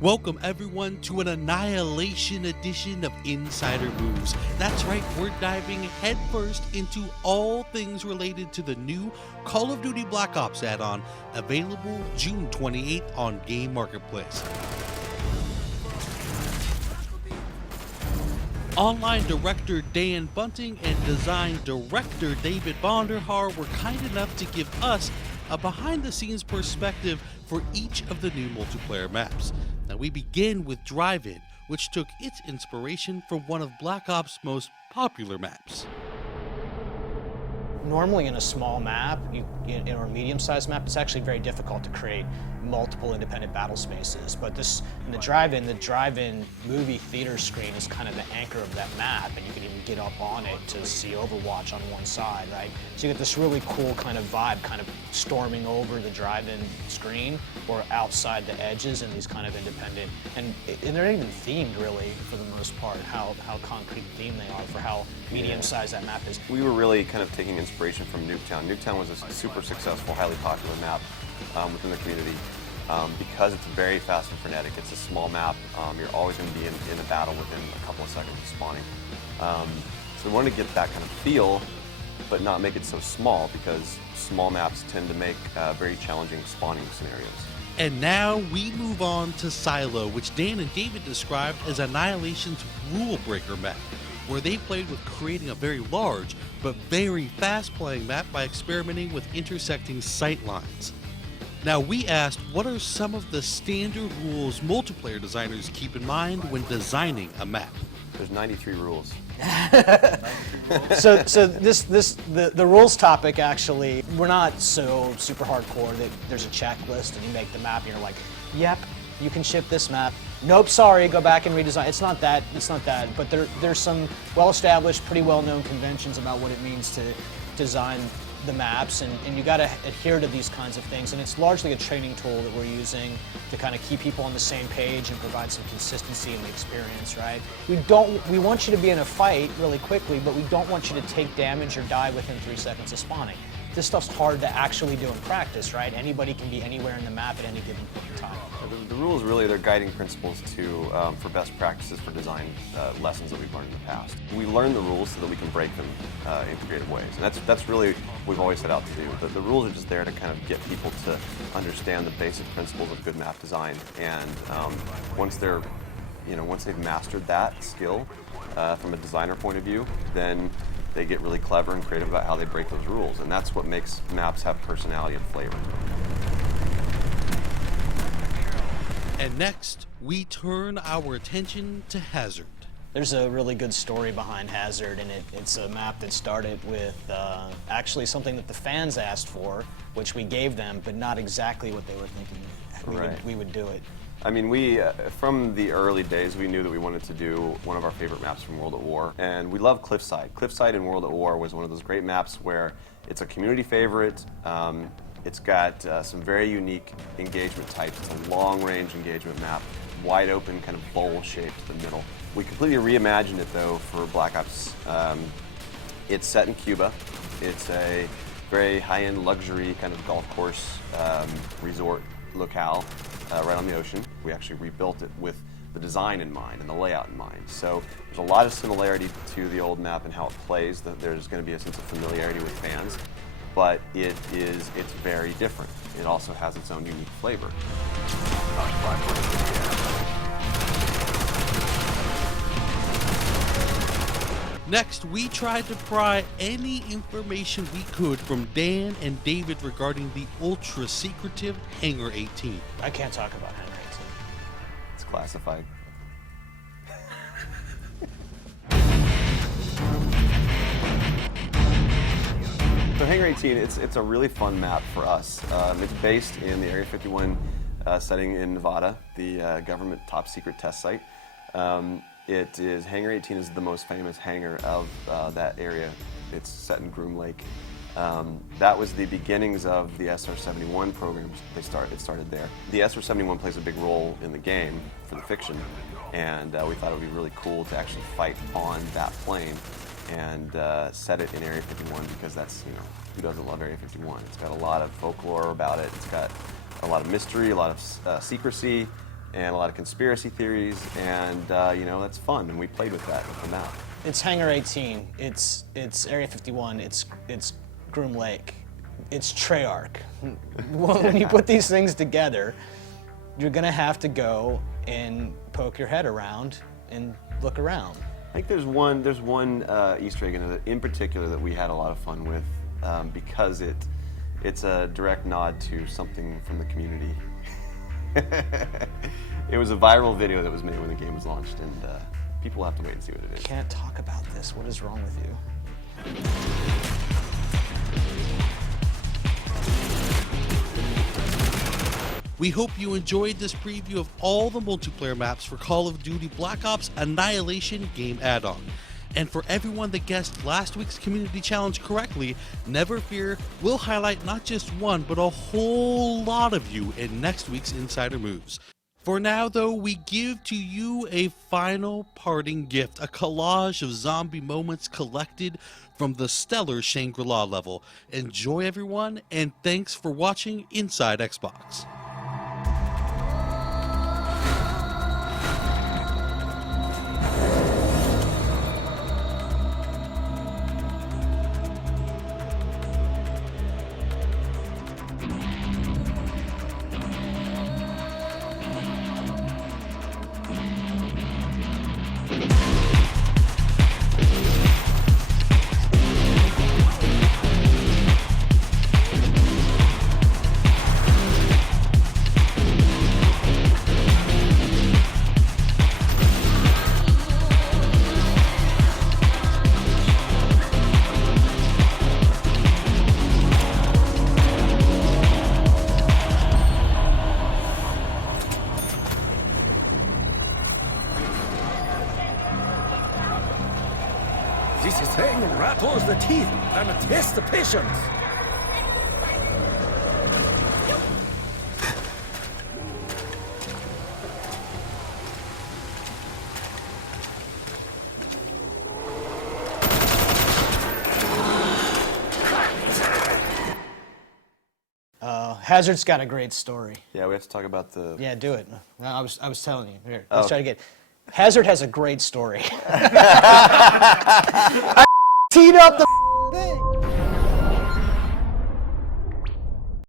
Welcome everyone to an Annihilation edition of Insider Moves. That's right, we're diving headfirst into all things related to the new Call of Duty Black Ops add-on, available June 28th on Game Marketplace. Online director Dan Bunting and design director David Vonderhaar were kind enough to give us a behind-the-scenes perspective for each of the new multiplayer maps. Now we begin with Drive-In, which took its inspiration from one of Black Ops' most popular maps. Normally in a small map, or a medium-sized map, it's actually very difficult to create multiple independent battle spaces. But this, in the drive-in movie theater screen is kind of the anchor of that map, and you can even get up on it to see Overwatch on one side, right? So you get this really cool kind of vibe, kind of storming over the drive-in screen or outside the edges in these kind of independent, and they're not even themed really for the most part, how concrete themed they are for how medium-sized that map is. We were really kind of taking inspiration from Nuketown. Nuketown was a super successful, highly popular map within the community because it's very fast and frenetic. It's a small map. You're always going to be in a battle within a couple of seconds of spawning. So we wanted to get that kind of feel, but not make it so small, because small maps tend to make very challenging spawning scenarios. And now we move on to Silo, which Dan and David described as Annihilation's rule breaker map, where they played with creating a very large but very fast-playing map by experimenting with intersecting sight lines. Now we asked, what are some of the standard rules multiplayer designers keep in mind when designing a map? There's 93 rules. So the rules topic, actually, we're not so super hardcore that there's a checklist and you make the map and you're like, yep, you can ship this map. Nope, sorry, go back and redesign. It's not that, but there's some well-established, pretty well-known conventions about what it means to design the maps, and you gotta adhere to these kinds of things, and it's largely a training tool that we're using to kind of keep people on the same page and provide some consistency in the experience, right? We want you to be in a fight really quickly, but we don't want you to take damage or die within 3 seconds of spawning. This stuff's hard to actually do in practice, right? Anybody can be anywhere in the map at any given point in time. The rules really, they're guiding principles for best practices for design lessons that we've learned in the past. We learn the rules so that we can break them in creative ways, and that's really what we've always set out to do. The rules are just there to kind of get people to understand the basic principles of good map design, and once they've mastered that skill from a designer point of view, then they get really clever and creative about how they break those rules, and that's what makes maps have personality and flavor. And next, we turn our attention to Hazard. There's a really good story behind Hazard, and it's a map that started with actually something that the fans asked for, which we gave them, but not exactly what they were thinking we would do it. I mean, from the early days, we knew that we wanted to do one of our favorite maps from World at War, and we love Cliffside. Cliffside in World at War was one of those great maps where it's a community favorite. It's got some very unique engagement types. It's a long-range engagement map, wide open, kind of bowl-shaped in the middle. We completely reimagined it, though, for Black Ops. It's set in Cuba. It's a very high-end luxury kind of golf course resort locale right on the ocean. We actually rebuilt it with the design in mind and the layout in mind. So there's a lot of similarity to the old map and how it plays. There's going to be a sense of familiarity with fans, but it's very different. It also has its own unique flavor. Next, we tried to pry any information we could from Dan and David regarding the ultra-secretive Hangar 18. I can't talk about Hangar 18. It's classified. So Hangar 18, it's a really fun map for us. It's based in the Area 51 setting in Nevada, the government top secret test site. Hangar 18 is the most famous hangar of that area. It's set in Groom Lake. That was the beginnings of the SR-71 programs. It started there. The SR-71 plays a big role in the game for the fiction, and we thought it would be really cool to actually fight on that plane and set it in Area 51, because that's, who doesn't love Area 51? It's got a lot of folklore about it. It's got a lot of mystery, a lot of secrecy, and a lot of conspiracy theories, and you know, that's fun, and we played with that with the map. It's Hangar 18. It's Area 51. It's Groom Lake. It's Treyarch. When you put these things together, you're gonna have to go and poke your head around and look around. I think there's one Easter egg in particular that we had a lot of fun with because it's a direct nod to something from the community. It was a viral video that was made when the game was launched, and people will have to wait and see what it is. Can't talk about this. What is wrong with you? We hope you enjoyed this preview of all the multiplayer maps for Call of Duty Black Ops Annihilation game add-on. And for everyone that guessed last week's community challenge correctly, never fear, we'll highlight not just one, but a whole lot of you in next week's Insider Moves. For now, though, we give to you a final parting gift, a collage of zombie moments collected from the stellar Shangri-La level. Enjoy, everyone, and thanks for watching Inside Xbox. This thing rattles the teeth and tests the patience. Hazard's got a great story. Yeah, we have to talk about the... Yeah, do it. No, I was telling you. Here, Oh. let's try to get. Hazard has a great story. I teed up the